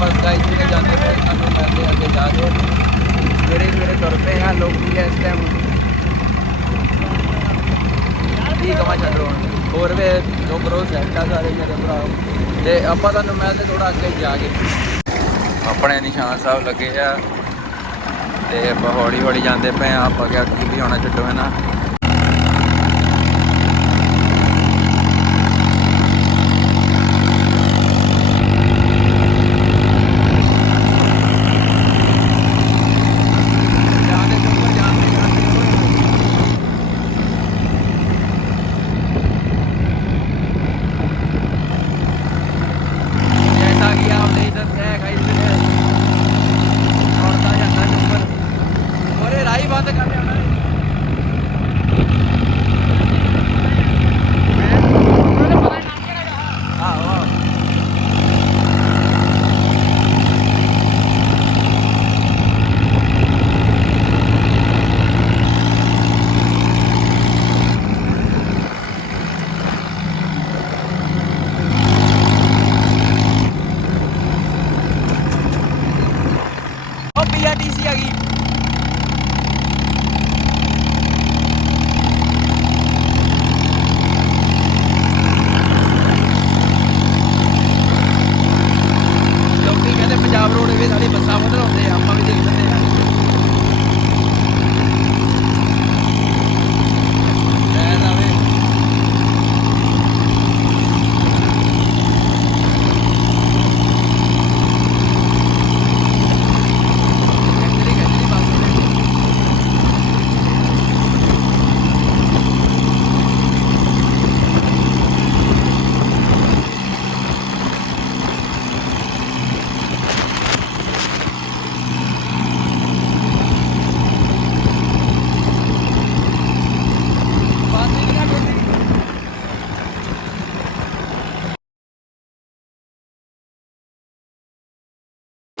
Guys ਵੀਰੇ ਜਾਂਦੇ ਪਏ, ਸਾਨੂੰ ਮਿਲਦੇ ਅੱਗੇ ਜਾ ਕੇ ਸਵੇਰੇ ਸਵੇਰੇ ਤੁਰ ਪਏ ਆ, ਲੋਕ ਵੀ ਇਸ ਟਾਈਮ ਕੀ ਕਮਾ ਚੱਲ ਰਹਾ ਹੋਰ ਵੇ ਜੋ ਬਰੋ ਸੈੱਟ ਸਾਰੇ ਮੇਰੇ ਭਰਾ। ਤੇ ਆਪਾਂ ਤੁਹਾਨੂੰ ਮਿਲਦੇ ਥੋੜਾ ਅੱਗੇ ਜਾ ਕੇ ਆਪਣੇ ਨਿਸ਼ਾਨ ਸਾਹਿਬ ਲੱਗੇ ਆ। ਤੇ ਆਪਾਂ ਹੌਲੀ ਹੌਲੀ ਜਾਂਦੇ ਪਏ ਆ, ਆਪਾਂ ਕਿਹਾ ਕੀ ਵੀ ਹੋਣਾ ਛੱਡੋ ਨਾ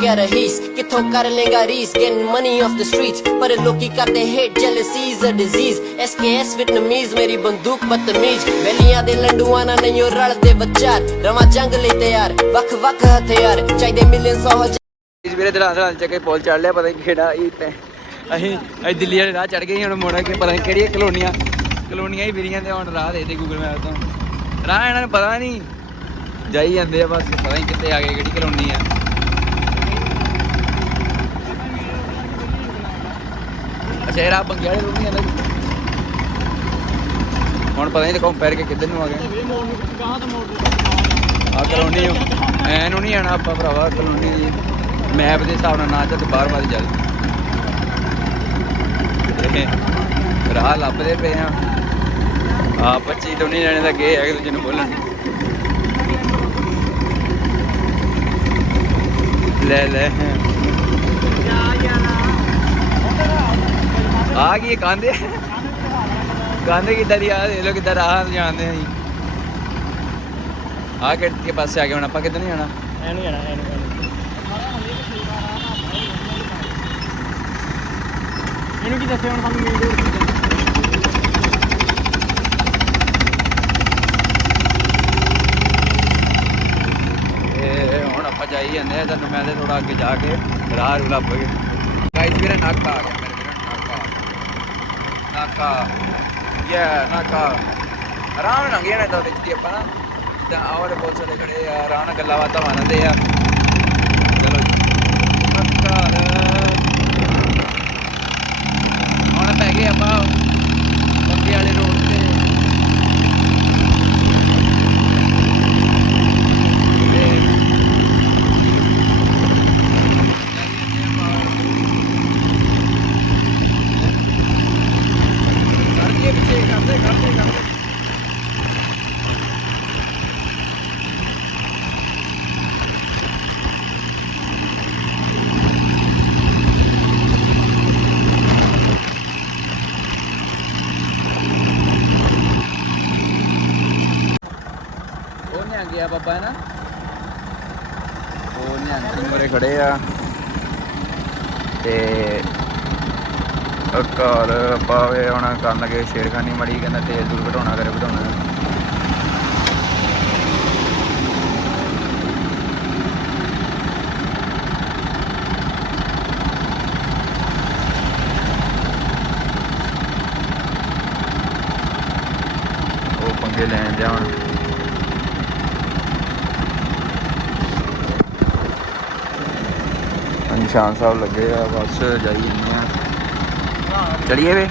ਕਿਆ ਰਹੀਸ ਕਿੱਥੋਂ ਕਰ ਲੇਗਾ ਰੀਸ gain money off the streets ਪਰ ਲੋਕੀ ਕਰਦੇ ਹੇਟ ਜੈਲਸੀ ਅ ਡਿਜ਼ੀਜ਼ ਐਸਕੇਐਸ ਵਿਟਨਮੀਜ਼ ਮੇਰੀ ਬੰਦੂਕ ਬਦਤਮੀਜ਼ ਵੈਲੀਆਂ ਦੇ ਲੰਡੂਆਂ ਨਾਲ ਨਹੀਂ ਰਲਦੇ ਬੱਚਾਰ ਰਵਾਂ ਜੰਗ ਲਈ ਤਿਆਰ ਵੱਖ ਵੱਖ ਹਥਿਆਰ ਚਾਹੀਦੇ ਮਿਲੀਅਨ ਸੌ ਇਸ ਵੀਰੇ ਦਰਾਂ ਦਰਾਂ ਚ ਕੇ ਪੁਲ ਚੜ ਲਿਆ, ਪਤਾ ਨਹੀਂ ਕਿਹੜਾ ਇਹ ਤੇ। ਅਸੀਂ ਅਸੀਂ ਦਿੱਲੀ ਵਾਲੇ ਰਾਹ ਚੜ ਗਏ ਹੁਣ ਮੋੜਾ ਕੇ ਪਤਾ ਨਹੀਂ ਕਿਹੜੀਆਂ ਕਲੋਨੀਆਂ ਕਲੋਨੀਆਂ ਹੀ ਫਿਰੀਆਂ ਤੇ ਹੁਣ ਰਾਹ ਦੇ ਦੇ ਗੂਗਲ ਮੈਪ ਤੋਂ। ਰਾਹ ਇਹਨਾਂ ਨੂੰ ਪਤਾ ਨਹੀਂ ਜਾਈ ਜਾਂਦੇ ਆ ਬਸ, ਪਤਾ ਨਹੀਂ ਕਿੱਥੇ ਆ ਗਏ, ਕਿਹੜੀ ਕਲੋਨੀ ਆ। ਅੱਛਾ ਇਹ ਰਾਹ ਬੰਗਿਆ ਵਾਲੇ ਰੋਡ ਨਹੀਂ ਆਉਂਦਾ ਜੀ? ਹੁਣ ਪਤਾ ਨਹੀਂ ਘੁੰਮ ਫਿਰ ਕੇ ਕਿੱਧਰ ਨੂੰ ਆ ਗਏ। ਆ ਕਲੋਨੀ ਐ ਨੂੰ ਨਹੀਂ ਆਣਾ ਆਪਾਂ ਭਰਾਵਾ ਕਲੋਨੀ ਦੀ ਮੈਪ ਦੇ ਹਿਸਾਬ ਨਾਲ ਨਾ ਚੱਲ ਬਾਹਰ ਬਾਹਰ ਚੱਲ। ਰਾਹ ਲੱਭਦੇ ਪਏ ਆ। ਆ 25 ਤੋਂ ਨਹੀਂ ਜਾਣੇ ਲੱਗੇ ਇੱਕ ਦੂਜੇ ਨੂੰ ਬੋਲਣ। ਲੈ ਲੈ। ਆ ਇਹ ਕਾਂਦੇ? ਕਾਂਦੇ ਕਿੱਦਾਂ ਦੀ ਆ? ਦੇ ਲੋ ਕਿੱਦਾਂ ਰਾਹ ਜਾਂਦੇ ਆ ਜੀ ਆ ਕਿਹੜੇ ਪਾਸੇ ਆ ਗਏ ਹੁਣ ਆਪਾਂ ਕਿੱਧਰ ਨਹੀਂ ਜਾਣਾ? ਐ ਨਹੀਂ ਜਾਣਾ ਐ ਨਹੀਂ ਇਹਨੂੰ ਕੀ ਦੱਸਿਆ ਹੁਣ ਸਾਨੂੰ ਮੇਰੀ ਹੁਣ ਆਪਾਂ ਜਾਈ ਜਾਂਦੇ ਆ ਤੁਹਾਨੂੰ ਮੈਂ ਤੇ ਥੋੜਾ ਅੱਗੇ ਜਾ ਕੇ ਰਾਹ ਰੂ ਲੱਭ ਗਏ ਗਾਈਸ ਵੀਰੇ ਨਾਕਾ ਆ ਗਿਆ। ਮੇਰੇ ਵੀਰੇ ਨਾਕਾ ਆਰਾਮ ਨਾਲ ਲੰਘ ਜਾਣਾ ਤਾਂ ਵਿੱਚ ਦੀ ਆਪਾਂ ਨਾ ਤਾਂ ਆਵਰ ਪੁਲਿਸ ਵਾਲੇ ਖੜੇ ਆ ਆਰਾਮ ਨਾਲ ਗੱਲਾਂ ਬਾਤਾਂ ਮਾਰਦੇ ਆ। ਚਲੋ ਜੀ। ਹੁਣ ਪੈ ਗਏ ਆਪਾਂ ਛੇੜਖਾਨੀ ਮੜੀ ਕਹਿੰਦਾ ਤੇਲ ਦੂਰ ਘਟਾਉਣਾ ਕਰੇ, ਘਟਾਉਣਾ। ਅੱਗੇ ਲੈਣ ਜਾਣ ਸਾਹਿਬ ਲੱਗੇ ਆ, ਬਸ ਜਾਈ ਜਾਂਦੇ ਆ। ਚਲਿਏ ਵੇ?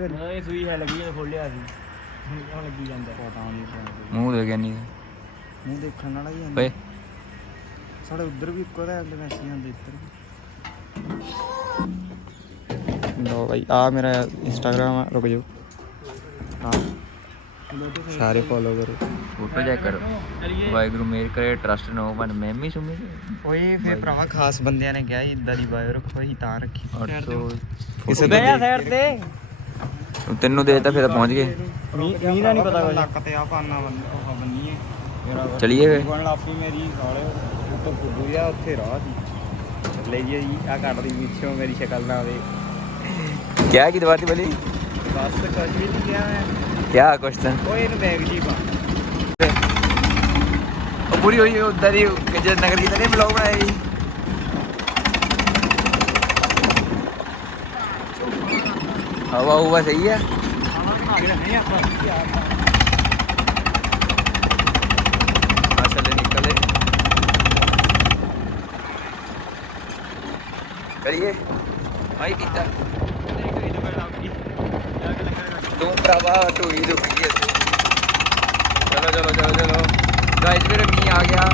ਮੈਨੂੰ ਨੋਟਸ ਪੜ ਕੇ ਇਹ ਸੂਈ ਹੈ ਲੱਗੀ ਜਦੋਂ ਖੋਲਿਆ ਸੀ। ਹੁਣ ਹੁਣ ਲੱਗੀ ਜਾਂਦਾ? ਪਤਾ ਨਹੀਂ ਮੂੰਹ ਦੇ। ਗਿਆ ਨਹੀਂ ਮੂੰਹ ਦੇਖਣ ਵਾਲਾ ਹੀ ਓਏ। ਸਾਡੇ ਉਧਰ ਵੀ ਇੱਕੋ ਦਾ ਮੈਸੇਜ ਆਉਂਦੇ ਇੱਧਰ ਵੀ। ਲੋ ਭਾਈ ਆ ਮੇਰਾ ਇੰਸਟਾਗ੍ਰਾਮ ਆ ਰੁਕ ਜਾਓ। ਹਾਂ। ਸਾਰੇ ਫੋਲੋ ਕਰੋ। ਫੋਟੋ ਚੈੱਕ ਕਰੋ। ਵਾਹਿਗੁਰੂ ਮੇਰ ਕਰੇ ਟਰਸਟ ਨੋ ਬਨ ਮੈਂ ਵੀ ਸੁਮੀ ਓਏ ਫੇਰ ਭਰਾਵਾ ਖਾਸ ਬੰਦਿਆਂ ਨੇ ਕਿਹਾ ਇਦਾਂ ਦੀ ਬਾਇਓ ਰੱਖੋ ਅਸੀਂ ਤਾਂ ਰੱਖੀ। 800 ਕਿਸੇ ਫੋਟੋ ਸਾਈਡ ਤੇ। ਤੈਨੂੰ ਦੇ ਦਿੱਤਾ ਫਿਰ ਤਾਂ ਪਹੁੰਚ ਗਏ। ਮੀਂਹ ਦਾ ਨਹੀਂ ਪਤਾ ਕੁਝ ਲੱਕ ਤੇ ਆ ਪਾਨਾ ਉਹ ਬੰਨੀ ਹੈ ਮੇਰਾ ਚਲੀਏ ਵੇ ਗੋਣ ਲਾਪੀ ਮੇਰੀ ਸਾਲੇ ਉੱਤੋਂ ਫੁੱਦੂ ਜਾ ਉੱਥੇ ਰਾਹ ਸੀ। ਚੱਲੇ ਜੀ ਜੀ ਆ ਕੱਢਦੀ ਪਿੱਛੋਂ ਮੇਰੀ ਸ਼ਕਲ ਨਾ ਆਵੇ ਕਿਆ ਕੀ ਦਵਾਰ ਦੀ ਬਲੀ? ਬਸ ਕੁਝ ਵੀ ਨਹੀਂ ਕਿਹਾ ਮੈਂ। ਕਿਆ ਕੁਐਸਚਨ ਓਏ ਇਹਨੂੰ ਬੈਗ ਜੀ ਪਾ। ਉਹ ਪੂਰੀ ਹੋਈ ਉਧਰ ਹੀ ਜੇ ਨਗਰ ਕੀ ਤਨੇ ਬਲੌਗ ਬਣਾਇਆ ਜੀ ਹਵਾ ਹੁਵਾ ਸਹੀ ਹੈ ਆ ਚੱਲੇ, ਨਿਕਲੇ। ਕਰੀਏ? ਤੂੰ ਭਰਾਵਾ ਢੂਈ ਦੁਖੀ ਹੈ ਚਲੋ ਚਲੋ ਚਲੋ ਚਲੋ। ਗਾਇਸ ਮੇਰੇ ਮੀਂਹ ਆ ਗਿਆ।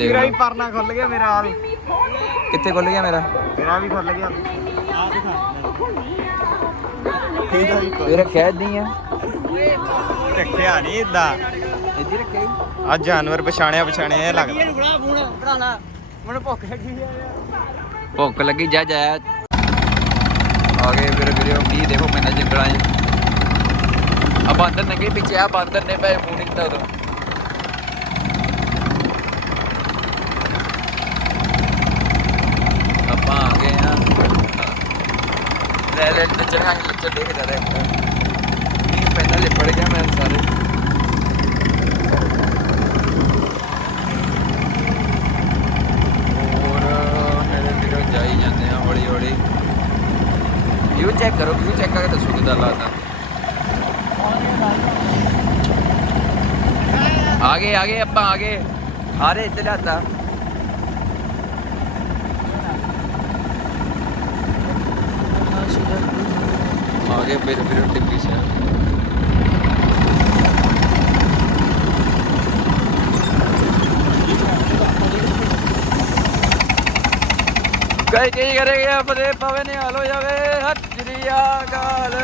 ਦੇਖ ਮੇਰਾ ਵੀ ਲਓ। ਪਰਨਾ ਖੁੱਲ ਗਿਆ ਮੇਰਾ ਆ ਵੀ ਕਿੱਥੇ ਖੁੱਲ ਗਿਆ ਮੇਰਾ? ਮੇਰਾ ਵੀ ਖੁੱਲ ਗਿਆ। ਆ ਦਿਖਾ ਇਹ ਰੱਖਿਆ ਏਦਾਂ ਹੀ ਆ? ਰੱਖਿਆ ਨਹੀਂ ਇਦਾਂ। ਇੱਧਰ ਰੱਖਿਆ ਹੀ? ਆ ਜਾਨਵਰ ਪਛਾਣਿਆ ਪਛਾਣਿਆ ਇਹ ਲੱਗਦਾ ਭੁੱਖ ਲੱਗੀ ਜਾ ਜਾ। ਆ ਗਏ ਫਿਰ ਵੀਡੀਓ ਕੀ ਦੇਖੋ ਮੈਨਾਂ ਜੰਗਲਾਂ 'ਚ। ਆ ਬਾਂਦਰ ਨੰਗੇ ਪਿੱਛੇ ਆ ਬਾਂਦਰ ਨੇ ਪੈ ਮੂੰਹ ਨਿਕਲਦਾ ਉਦੋਂ ਆਪਾਂ ਆ ਗਏ ਆ ਲੈ ਲੈ ਤੇ ਚੜਾਂ ਲੱਚਰ ਦੇਖਦਾ ਰਿਹਾ ਇਹ ਪਹਿਲਾਂ ਲਿਪੜ ਗਿਆ ਮੈਂ ਸਾਰੇ। ਹੋਰ, ਮੇਰੇ ਵੀਰੋ ਜਾਈ ਜਾਂਦੇ ਆ ਹੌਲੀ ਹੌਲੀ। ਵਿਊ ਚੈੱਕ ਕਰੋ ਵਿਊ ਚੈੱਕ ਕਰਕੇ ਦੱਸੋ ਕਿਦਾਂ ਲੱਗਦਾ। ਆ ਗਏ ਆ ਗਏ ਆਪਾਂ ਟਿੱਬੀ ਸਾਹਿਬ। ਕਈ ਕੀ ਕਰੇਗੇ ਆਪਣੇ ਪਵੇ ਨੇ ਹਾਲ ਹੋ ਜਾਵੇ ਹੱਜਰੀਆ ਗਾਲ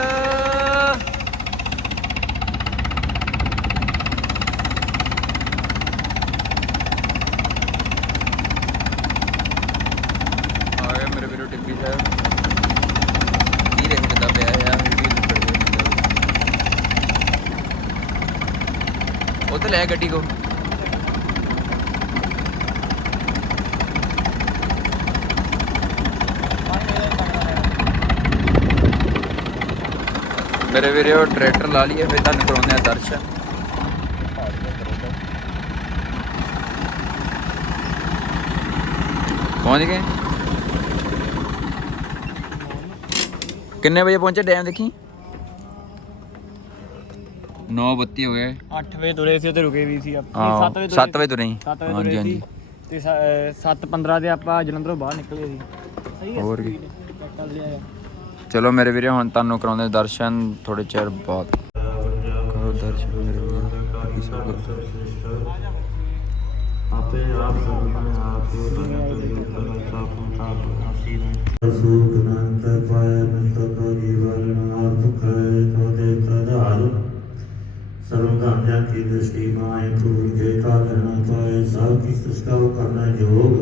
ਉਹ ਤੇ ਲੈ ਗੱਡੀ ਕੋ ਮੇਰੇ ਵੀਰੇ ਉਹ ਟਰੈਕਟਰ ਲਾ ਲਈਏ ਫਿਰ ਤੁਹਾਨੂੰ ਕਰਾਉਂਦੇ ਆ ਦਰਸ਼ਨ ਪਹੁੰਚ ਗਏ ਕਿੰਨੇ ਵਜੇ ਪਹੁੰਚੇ ਟਾਈਮ ਦੇਖੀ 9:32 ਹੋ ਗਏ 8 ਵਜੇ ਤੁਰੇ ਸੀ ਉੱਥੇ ਰੁਕੇ ਵੀ ਸੀ ਆਪਾਂ। ਹਾਂ 7 ਵਜੇ 7 ਵਜੇ ਤੁਰੇ। ਸੀ। 7 ਵਜੇ ਤੁਰੇ ਸੀ। ਤੇ 7:15 ਦੇ ਆਪਾਂ ਜਲੰਧਰੋਂ ਬਾਹਰ ਨਿਕਲੇ ਸੀ। ਸਹੀ ਹੈ ਹੋਰ ਕੀ। ਚਲੋ ਮੇਰੇ ਵੀਰੇ ਹੁਣ ਤੁਹਾਨੂੰ ਕਰਾਉਂਦੇ ਦਰਸ਼ਨ। ਥੋੜੇ ਚਿਰ ਬਾਅਦ। ਕਰੋ ਦਰਸ਼ਨ ਮੇਰੇ ਵੀਰੇ। ਆਪੇ ਆਪ ਸਰਬਨ ਆਪੇ ਬਨਤ ਦੇਵਤਾ ਸਾਪਨ ਆਪ ਸੁਖ ਨੰਤ ਪਾਇ ਨੰਤ ਕੋ ਜੀਵਨ ਆਪ ਕਰੇ ਤੋ ਦੇ ਤਧਾਰ ਸਰਵ ਗਾਮਿਆ ਕੀ ਦ੍ਰਿਸ਼ਟੀ ਮਾਏ ਫੂਲ ਕੇ ਕਾਲਣਾ ਪਾਏ ਸਭ ਕੀ ਸਸਕਾਉ ਕਰਨਾ ਜੋਗ।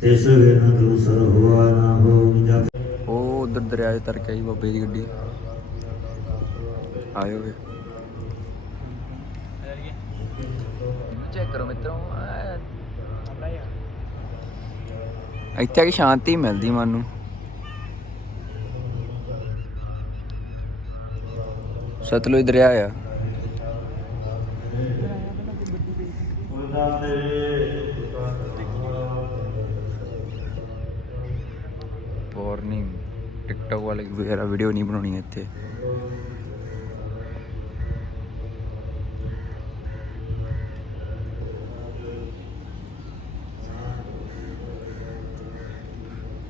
ਤਿਸ ਵੇ ਨ ਦੂਸਰ ਹੋਆ ਨਾ ਹੋਗ ਜਪ ਉਹ ਉਧਰ ਦਰਿਆ 'ਚ ਤਰ ਕੇ ਆਈ ਬਾਬੇ ਦੀ ਗੱਡੀ। ਆਇਓ ਵੇ ਚੈੱਕ ਕਰੋ ਮਿੱਤਰੋ ਇੱਥੇ ਆ ਕੇ ਸ਼ਾਂਤੀ ਮਿਲਦੀ ਮਨ ਨੂੰ। ਸਤਲੁਜ ਦਰਿਆ ਆ। ਵਾਰਨਿੰਗ ਟਿਕਟੌਕ ਵਾਲੇ ਵਗੈਰਾ ਵੀਡੀਓ ਨਹੀਂ ਬਣਾਉਣੀ ਇੱਥੇ।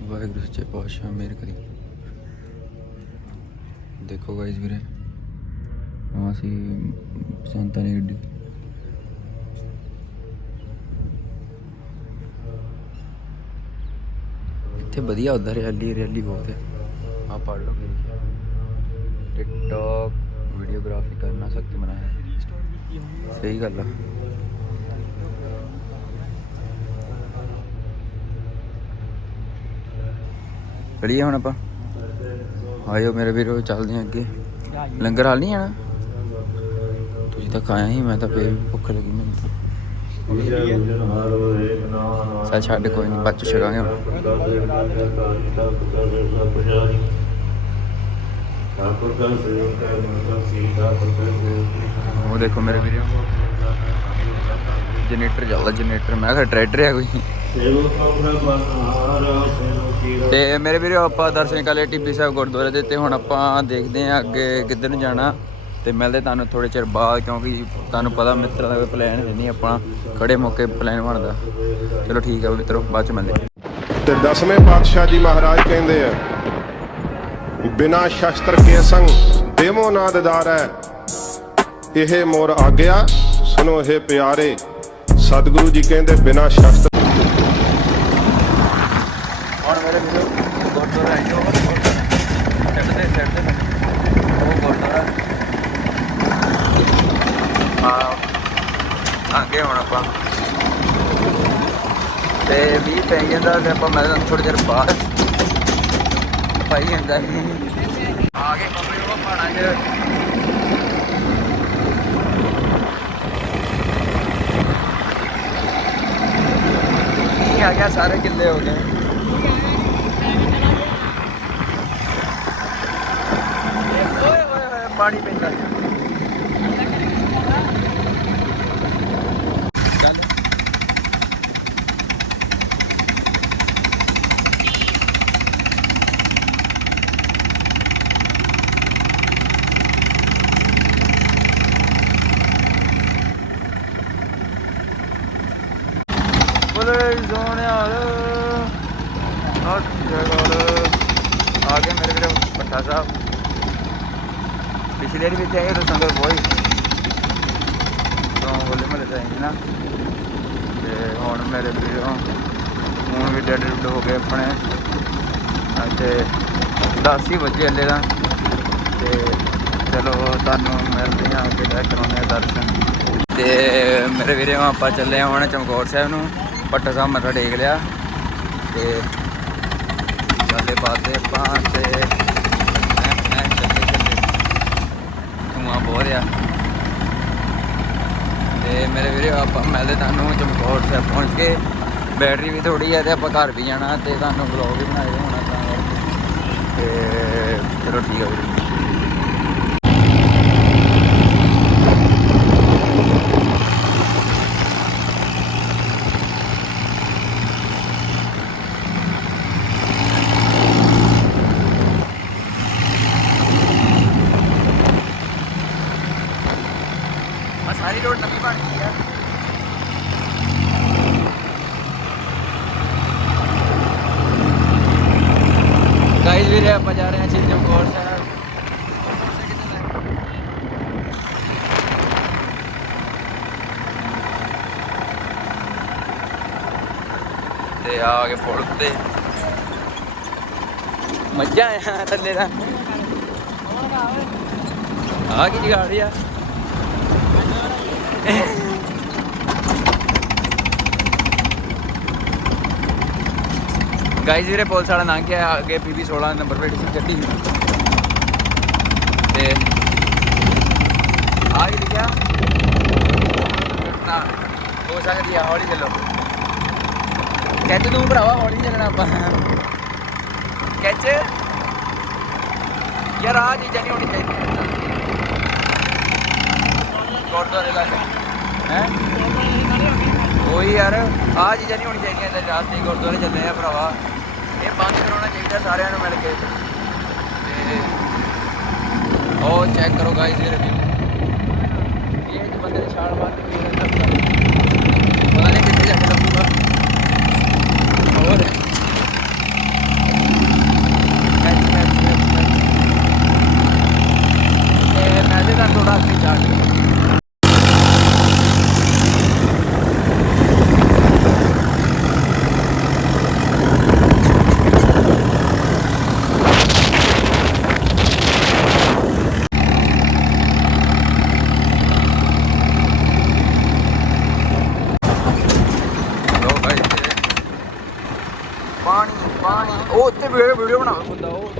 ਵਾਹਿਗੁਰੂ ਸੱਚੇ ਪਾਤਸ਼ਾਹ ਮੇਰ ਕਰੀ। ਦੇਖੋ ਗਾਇਸ ਵੀਰੇ ਆ ਸੀ ਸੰਤਾਂ ਦੀ ਗੱਡੀ ਇੱਥੇ ਵਧੀਆ ਹੁੰਦਾ ਰੈਲੀ ਰੈਲੀ ਬਹੁਤ ਹੈ। ਆ ਪੜ ਲਓ ਟਿਕਟੌਕ ਵੀਡੀਓਗ੍ਰਾਫੀ ਕਰਨਾ ਸਖਤ ਮਨਾ ਹੈ ਸਹੀ ਗੱਲ ਆ। ਕਰੀਏ ਹੁਣ ਆਪਾਂ। ਆਇਓ ਮੇਰੇ ਵੀਰੋ ਚੱਲਦੇ ਆਂ ਅੱਗੇ। ਲੰਗਰ ਹਾਲ ਨਹੀਂ ਆਣਾ? ਤੁਸੀਂ ਤਾਂ ਖਾਇਆ ਹੀ ਮੈਂ ਤਾਂ ਫੇਰ ਭੁੱਖ ਲੱਗੀ ਮੈਨੂੰ ਤਾਂ। ਚੱਲ ਛੱਡ, ਕੋਈ ਨਹੀਂ ਬੱਚ ਛਕਾਂਗੇ ਹੁਣ। ਉਹ ਦੇਖੋ ਮੇਰੇ ਵੀਰੋ। ਜਨਰੇਟਰ ਚੱਲਦਾ, ਜਨਰੇਟਰ। ਮੈਂ ਕਿਹਾ ਟਰੈਕਟਰ ਆ ਕੋਈ। ਤੇ ਮੇਰੇ ਵੀਰੋ, ਆਪਾਂ ਦਰਸ਼ਨ ਕਰ ਲਏ ਟਿੱਬੀ ਸਾਹਿਬ ਗੁਰਦੁਆਰੇ ਦੇ ਤੇ ਹੁਣ ਆਪਾਂ ਦੇਖਦੇ ਆਂ ਅੱਗੇ ਕਿੱਧਰ ਨੂੰ ਜਾਣਾ। ਤੇ ਮਿਲਦੇ ਤੁਹਾਨੂੰ ਥੋੜੇ ਚਿਰ ਬਾਅਦ ਕਿਉਂਕਿ ਤੁਹਾਨੂੰ ਪਤਾ ਮਿੱਤਰਾਂ ਦਾ ਕੋਈ ਪਲਾਨ ਹੈ ਨਹੀਂ ਆਪਣਾ ਖੜੇ ਮੌਕੇ ਪਲਾਨ ਬਣਦਾ। ਚਲੋ ਠੀਕ ਹੈ ਮਿੱਤਰੋ, ਬਾਅਦ ਚ ਮਿਲਦੇ। ਤੇ ਦਸਵੇਂ ਪਾਤਸ਼ਾਹ ਜੀ ਮਹਾਰਾਜ ਕਹਿੰਦੇ ਆ ਬਿਨਾ ਸ਼ਸਤਰ ਕੇ ਸੰਗ ਦੇਵੋ ਨਾ ਦਦਾਰੈ ਇਹ ਮੋਰ ਆਗਿਆ ਸੁਨੋ ਇਹ ਪਿਆਰੇ। ਸਤਿਗੁਰੂ ਜੀ ਕਹਿੰਦੇ ਬਿਨਾ ਸ਼ਸਤਰ ਹੁਣ ਮੇਰੇ ਵੀਰੋ ਗੁਰਦੁਆਰਾ ਆਇਓ ਸਿੱਟ ਦੇ ਸਿੱਟ ਦੇ ਉਹ ਗੁਰਦੁਆਰਾ ਆ ਅੱਗੇ ਹੁਣ ਆਪਾਂ। ਤੇ ਵੀ ਪੈ ਜਾਂਦਾ ਤੇ ਆਪਾਂ ਮੈਂ ਥੋੜੀ ਦੇਰ ਬਾਅਦ ਭਾਈ ਹੁੰਦਾ ਸੀ ਆ ਗਏ ਬਾਬੇ ਉਹ ਪਾਣਾ ਚ ਕੀ ਆ ਗਿਆ? ਸਾਰੇ ਕਿੱਲੇ ਹੋ ਗਏ। ਓਏ ਹੋਏ ਹੋਏ ਪਾਣੀ ਪੈਂਦਾ। ਬੋਲੇ ਸੋਹਣਿਆ ਆ ਗਏ ਮੇਰੇ ਵੀਰੇ ਪੱਠਾ ਸਾਹਿਬ। ਪਿਛਲੇ ਵਾਰੀ ਵੀ ਆਏ ਤਾਂ ਸੰਗਤ ਬਹੁਤ ਹੀ ਤੋਂ ਹੋਲੇ ਮਹੱਲੇ ਤੇ ਨਾ। ਤੇ ਹੁਣ ਮੇਰੇ ਵੀਰੋ, ਹੁਣ ਵੀ ਡੈਡ ਡੁੱਡ ਹੋ ਗਏ ਆਪਣੇ। ਅਤੇ 10 ਹੀ ਵਜੇ ਹਲੇ ਦਾ ਤੇ ਚਲੋ ਤੁਹਾਨੂੰ ਮਿਲਦੇ ਹਾਂ ਅੱਗੇ ਜਾ ਕੇ ਹਾਂ ਦਰਸ਼ਨ। ਤੇ ਮੇਰੇ ਵੀਰੇ, ਆਪਾਂ ਚੱਲੇ ਹਾਂ ਹੁਣ ਚਮਕੌਰ ਸਾਹਿਬ ਨੂੰ। ਪੱਟਾ ਸਾਹਿਬ ਮੱਥਾ ਟੇਕ ਲਿਆ ਤੇ ਚੱਲੇ ਪਾਤੇ ਆਪਾਂ ਤੇ ਐਂ- ਚੱਲੇ ਚੱਲੇ। ਧੂਆਂ ਬਹੁਤ ਆ ਤੇ ਮੇਰੇ ਵੀਰੇ, ਆਪਾਂ ਮੈਂ ਮਿਲਦੇ ਤੁਹਾਨੂੰ ਚਮਕੌਰ ਸਾਹਿਬ ਪਹੁੰਚ ਕੇ ਬੈਟਰੀ ਵੀ ਥੋੜੀ ਹੈ ਤੇ ਆਪਾਂ ਘਰ ਵੀ ਜਾਣਾ ਤੇ ਤੁਹਾਨੂੰ ਵਲੌਗ ਵੀ ਬਣਾਏ ਹੋਣਾ ਤਾਂ ਕਰਕੇ। ਤੇ ਚਲੋ ਠੀਕ ਆ ਵੀਰੇ ਆ ਸਾਰੀ ਰੋਡ ਨਵੀਂ ਬਣ ਗਈ ਆ ਗਾਈਸ ਵੀਰੇ ਆਪਾਂ ਜਾ ਰਹੇ ਹਾਂ ਸ਼੍ਰੀ ਚਮਕੌਰ ਸਾਹਿਬ ਤੇ ਆ ਕੇ ਪੁਲ ਤੇ ਮੱਝਾਂ ਆ ਥੱਲੇ ਦਾ ਆ ਕੀ ਜਗਾ ਰਹੀ ਆ ਗਾਈਜ਼ ਵੀਰੇ ਪੁਲਿਸ ਵਾਲਾ ਲੰਘ ਗਿਆ ਅੱਗੇ ਪੀਬੀ 16 ਨੰਬਰ ਪਲੇਟ ਸੀ ਗੱਡੀ ਤੇ ਆ ਕੀ ਲਿਖਿਆ ਨਾ ਹੋ ਸਕਦੀ ਆ ਹੌਲੀ ਚੱਲੋ ਕਹਿੰਦੇ ਤੂੰ ਭਰਾਵਾ ਹੌਲੀ ਨੀ ਚੱਲਣਾ ਆਪਾਂ ਕਹਿੰਦੇ ਯਾਰ ਆ ਚੀਜ਼ਾਂ ਨਹੀਂ ਹੋਣੀ ਚਾਹੀਦੀਆਂ ਗੁਰਦੁਆਰੇ ਲੱਗ ਹੈ ਉਹੀ ਯਾਰ ਆ ਚੀਜ਼ਾਂ ਨਹੀਂ ਹੋਣੀ ਚਾਹੀਦੀਆਂ ਤੇ ਰਾਸਤੇ ਗੁਰਦੁਆਰੇ ਚੱਲੇ ਆ ਭਰਾਵਾ ਇਹ ਬੰਦ ਕਰਾਉਣਾ ਚਾਹੀਦਾ ਸਾਰਿਆਂ ਨੂੰ ਮਿਲ ਕੇ। ਤੇ ਉਹ ਚੈੱਕ ਕਰੋ ਗਾਇਸ ਇਹ ਰਿਵਿਊ ਇਹ ਇੱਕ ਬੰਦੇ ਦੇ ਛਾਲ ਮਾਰ ਕੇ ਵੀਰ ਪਤਾ ਨਹੀਂ ਕਿੱਥੇ ਜਾ ਕੇ ਲੱਗੂਗਾ ਹੋਰ। ਮੈਂ ਤੇ ਤਾਂ ਥੋੜਾ ਅੱਗੇ ਜਾ ਕੇ ਲੋ ਭਾਈ ਤੇ ਪਾਣੀ ਪਾਣੀ ਉਹ ਉੱਤੇ ਵੀਡੀਓ ਵੀਡੀਓ ਬਣਾਵੇ ਬੰਦਾ ਉਹ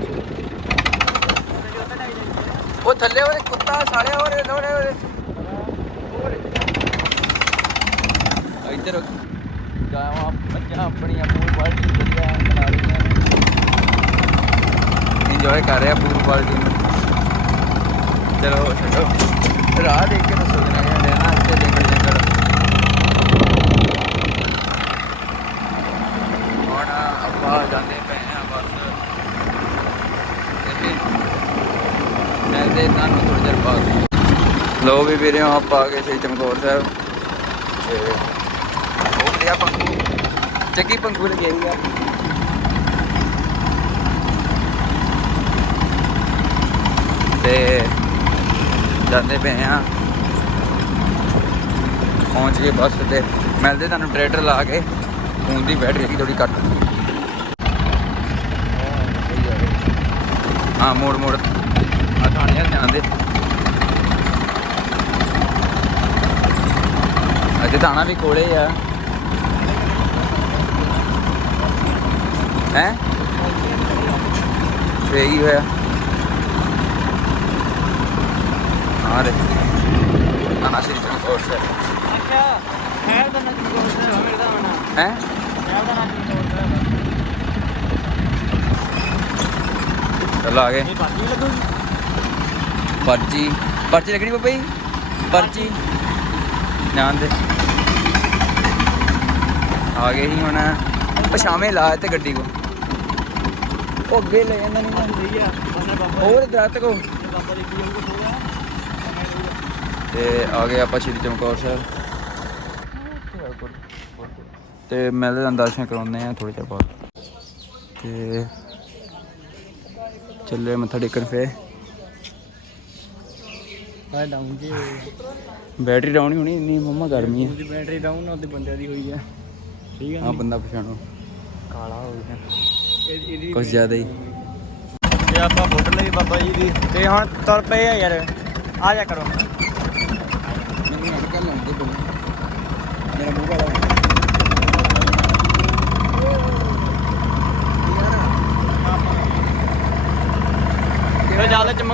ਉਹ ਥੱਲੇ ਉਹਦੇ ਕੁੱਤਾ ਸਾਲਿਆ ਉਹਦੇ ਲੋੜੇ ਉਹਦੇ ਇੱਧਰ ਗਾਵਾਂ ਮੱਝਾਂ ਆਪਣੀਆਂ ਪੂਰ ਬਾਲਟੀ ਵਧੀਆ ਬਣਾ ਰਹੀਆਂ ਇੰਜੋਏ ਕਰ ਰਿਹਾ ਪੂਰ ਬਾਲਟੀ ਨੂੰ ਚਲੋ ਛੱਡੋ। ਰਾਹ ਦੇਖ ਕੇ ਦੱਸੋ ਜਨਾ ਜਾਂਦੇ ਆ ਨਾ ਇੱਥੇ ਜੰਗਲ ਜੰਗਲ। ਹੁਣ ਆਪਾਂ ਜਾਂਦੇ ਪਏ ਆ ਬਸ। ਮਿਲਦੇ ਤੁਹਾਨੂੰ ਥੋੜੀ ਦੇਰ ਬਾਅਦ ਲੋ ਵੀ ਵੀਰੇ ਆਪਾਂ ਆ ਗਏ ਸੀ ਚਮਕੌਰ ਸਾਹਿਬ। ਤੇ ਉਹ ਵਧੀਆ ਪੰਗੂ ਚੱਕੀ ਪੰਗੂ ਲੈ ਗਈ ਆ ਤੇ ਜਾਂਦੇ ਪਏ ਆ। ਪਹੁੰਚ ਗਏ ਬੱਸ ਤੇ। ਮਿਲਦੇ ਤੁਹਾਨੂੰ ਟਰੈਕਟਰ ਲਾ ਕੇ। ਫੋਨ ਦੀ ਬੈਟਰੀ ਹੈਗੀ ਥੋੜੀ ਘੱਟ। ਹਾਂ, ਮੋੜ ਮੋੜ। ਆ ਥਾਣੇ ਵੱਲ ਜਾਂਦੇ। ਅਜੇ ਥਾਣਾ ਵੀ ਕੋਲੇ ਆ। ਹੈ? ਸਹੀ ਹੋਇਆ ਹਾਂ ਰੇ ਆਣਾ ਸ੍ਰੀ ਚਮਕੌਰ ਸਾਹਿਬ ਅੱਛਾ ਹੈ ਤਾਂ ਨਦੀ ਕੋਲ ਤੇ ਮਿਲਦਾ ਹੋਣਾ ਹੈ ਹੈ ਤਾਂ ਨਦੀ ਕੋਲ ਤੇ ਚੱਲ ਆ ਗਏ ਪਰਚੀ ਪਰਚੀ ਲੱਗਣੀ ਬਾਬਾ ਜੀ ਪਰਚੀ ਜਾਣ ਦੇ ਆ ਗਏ ਹੀ ਹੁਣ ਪਛਾਵੇਂ ਲਾ ਤੇ ਗੱਡੀ ਕੋ ਉਹ ਅੱਗੇ ਲੈ ਜਾਂਦਾ ਨਹੀਂ ਹੋਰ ਦਰਖਤ ਕੋ ਨੇ ਬਾਬਾ ਦੇ ਕੀ ਹੋਊਗਾ ਹੋਊਗਾ ਤੇ ਆ ਗਏ ਆਪਾਂ ਸ਼੍ਰੀ ਚਮਕੌਰ ਸਾਹਿਬ। ਤੇ ਮਿਲਦੇ ਹਾਂ ਦਰਸ਼ਨ ਕਰਾਉਂਦੇ ਆ ਥੋੜੇ ਚਿਰ ਬਾਅਦ ਤੇ ਚੱਲੇ ਮੱਥਾ ਟੇਕਣ ਫੇ ਆ ਡਾਊਨ ਜੀ। ਬੈਟਰੀ ਡਾਊਨ ਹੀ ਹੋਣੀ ਇੰਨੀ ਮੰਮਾ ਗਰਮੀ ਹੈ। ਉਹਦੀ ਬੈਟਰੀ ਡਾਊਨ ਉਹਦੇ ਬੰਦਿਆਂ ਦੀ ਹੋਈ ਆ। ਠੀਕ ਹਾਂ ਬੰਦਾ ਪਛਾਣੋ। ਕਾਲਾ ਹੋ ਗਿਆ। ਇਹਦੀ ਕੁਝ ਜ਼ਿਆਦਾ ਹੀ। ਤੇ ਆਪਾਂ ਫੋਟੋ ਲਈ ਬਾਬਾ ਜੀ ਦੀ। ਤੇ ਹੁਣ ਤੁਰ ਪਏ ਆ ਯਾਰ। ਆ ਜਾ ਕਰੋ ਮੈਨੂੰ ਹਲਕਾ ਲਾਉਂਦੇ ਬੰਦੇ ਮੇਰਾ ਮੂੰਹ ਕਾਲਾ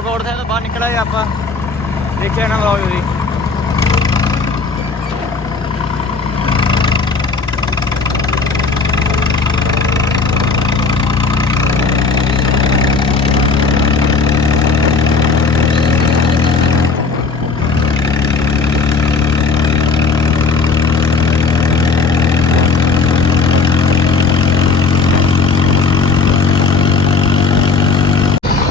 ਤੇ ਸਾਹਿਬ ਤੋਂ ਬਾਹਰ ਨਿਕਲਿਆ ਆਪਾਂ। ਦੇਖਿਆ ਨਾ ਵਲੌਗ ਦੀ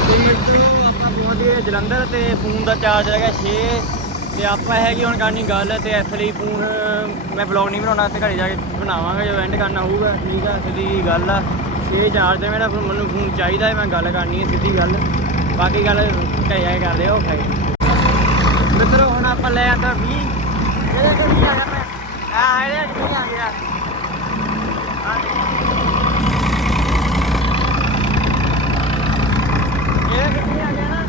ਤੇ ਮਿੱਤਰੋ ਆਪਾਂ ਪਹੁੰਚ ਗਏ ਜਲੰਧਰ ਤੇ ਫੋਨ ਦਾ ਗਿਆ 6 ਤੇ ਆਪਾਂ ਹੈਗੀ ਹੁਣ ਕਰਨੀ ਗੱਲ ਤੇ ਇਸ ਲਈ ਫੋਨ ਮੈਂ ਵਲੌਗ ਨਹੀਂ ਬਣਾਉਣਾ, ਤੇ ਘਰੇ ਜਾ ਕੇ ਬਣਾਵਾਂਗਾ, ਜਦੋਂ ਐਂਡ ਕਰਨਾ ਹੋਊਗਾ, ਠੀਕ ਆ, ਸਿੱਧੀ ਗੱਲ ਆ। 6 ਚਾਰਜ ਤੇ ਮੇਰਾ ਮੈਨੂੰ ਫੋਨ ਚਾਹੀਦਾ ਹੈ, ਮੈਂ ਗੱਲ ਕਰਨੀ ਹੈ, ਸਿੱਧੀ ਗੱਲ। ਬਾਕੀ ਗੱਲ ਘਰੇ ਜਾ ਕੇ ਕਰ ਲਿਓ ਖਾਈ ਮਿੱਤਰੋ, ਹੁਣ ਆਪਾਂ ਲੈ ਆਂਦਾ 20 ਇਹਦੇ ਤੇ ਵੀ ਆ ਗਿਆ ਮੈਂ? ਆ ਇਹਦੇ ਤੇ ਵੀ ਆ ਗਿਆ ਆ ਇਹ ਕਿੱਥੇ ਆ ਗਿਆ ਨਾ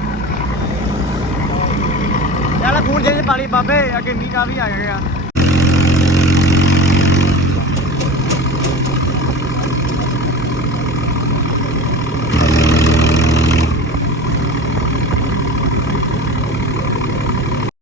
ਚੱਲ ਫੋਨ ਜੇ ਪਾਣੀ ਬਾਬੇ ਅੱਗੇ ਮੀਂਹ ਕਾ ਵੀ ਆ ਗਿਆ।